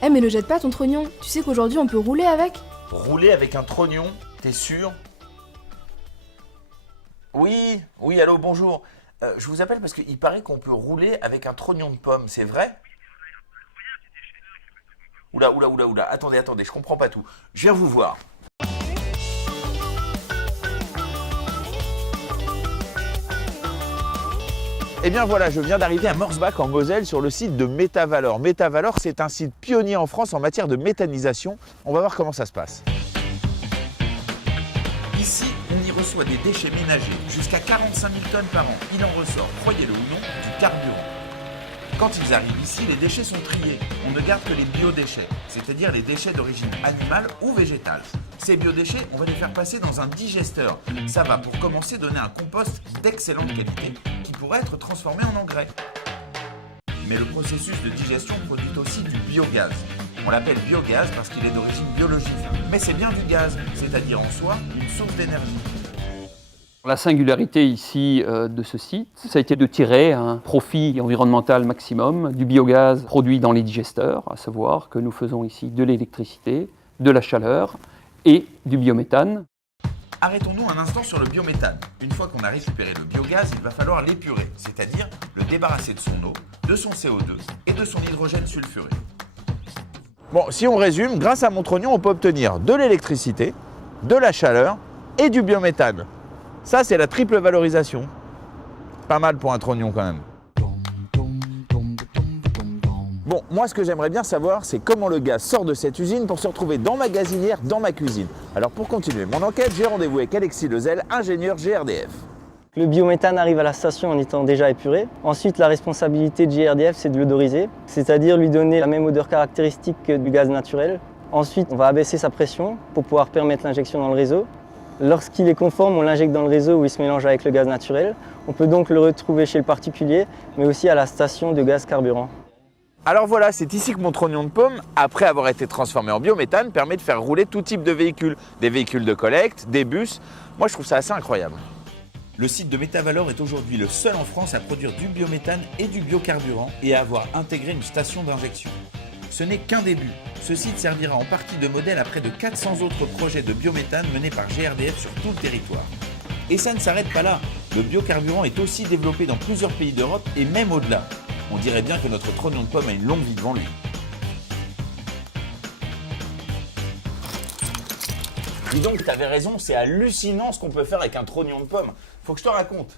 Eh mais le jette pas ton trognon, tu sais qu'aujourd'hui on peut rouler avec? Rouler avec un trognon, t'es sûr? Oui, oui, allô, bonjour. Je vous appelle parce qu'il paraît qu'on peut rouler avec un trognon de pomme, c'est vrai? Oula, oula, oula, oula, attendez, je comprends pas tout. Je viens vous voir. Eh bien voilà, je viens d'arriver à Morsbach en Moselle sur le site de Métavalor. Métavalor, c'est un site pionnier en France en matière de méthanisation. On va voir comment ça se passe. Ici, on y reçoit des déchets ménagers, jusqu'à 45 000 tonnes par an. Il en ressort, croyez-le ou non, du carburant. Quand ils arrivent ici, les déchets sont triés. On ne garde que les biodéchets, c'est-à-dire les déchets d'origine animale ou végétale. Ces biodéchets, on va les faire passer dans un digesteur. Ça va pour commencer donner un compost d'excellente qualité qui pourrait être transformé en engrais. Mais le processus de digestion produit aussi du biogaz. On l'appelle biogaz parce qu'il est d'origine biologique. Mais c'est bien du gaz, c'est-à-dire en soi une source d'énergie. La singularité ici de ce site, ça a été de tirer un profit environnemental maximum du biogaz produit dans les digesteurs, à savoir que nous faisons ici de l'électricité, de la chaleur et du biométhane. Arrêtons-nous un instant sur le biométhane. Une fois qu'on a récupéré le biogaz, il va falloir l'épurer, c'est-à-dire le débarrasser de son eau, de son CO2 et de son hydrogène sulfuré. Bon, si on résume, grâce à mon trognon, on peut obtenir de l'électricité, de la chaleur et du biométhane. Ça, c'est la triple valorisation. Pas mal pour un trognon quand même. Bon, moi ce que j'aimerais bien savoir, c'est comment le gaz sort de cette usine pour se retrouver dans ma gazinière, dans ma cuisine. Alors pour continuer mon enquête, j'ai rendez-vous avec Alexis Lezel, ingénieur GRDF. Le biométhane arrive à la station en étant déjà épuré. Ensuite, la responsabilité de GRDF, c'est de l'odoriser, c'est-à-dire lui donner la même odeur caractéristique que du gaz naturel. Ensuite, on va abaisser sa pression pour pouvoir permettre l'injection dans le réseau. Lorsqu'il est conforme, on l'injecte dans le réseau où il se mélange avec le gaz naturel. On peut donc le retrouver chez le particulier, mais aussi à la station de gaz carburant. Alors voilà, c'est ici que mon trognon de pomme, après avoir été transformé en biométhane, permet de faire rouler tout type de véhicules. Des véhicules de collecte, des bus. Moi, je trouve ça assez incroyable. Le site de Métavalor est aujourd'hui le seul en France à produire du biométhane et du biocarburant et à avoir intégré une station d'injection. Ce n'est qu'un début. Ce site servira en partie de modèle à près de 400 autres projets de biométhane menés par GRDF sur tout le territoire. Et ça ne s'arrête pas là. Le biocarburant est aussi développé dans plusieurs pays d'Europe et même au-delà. On dirait bien que notre trognon de pomme a une longue vie devant lui. Dis donc, t'avais raison, c'est hallucinant ce qu'on peut faire avec un trognon de pomme. Faut que je te raconte.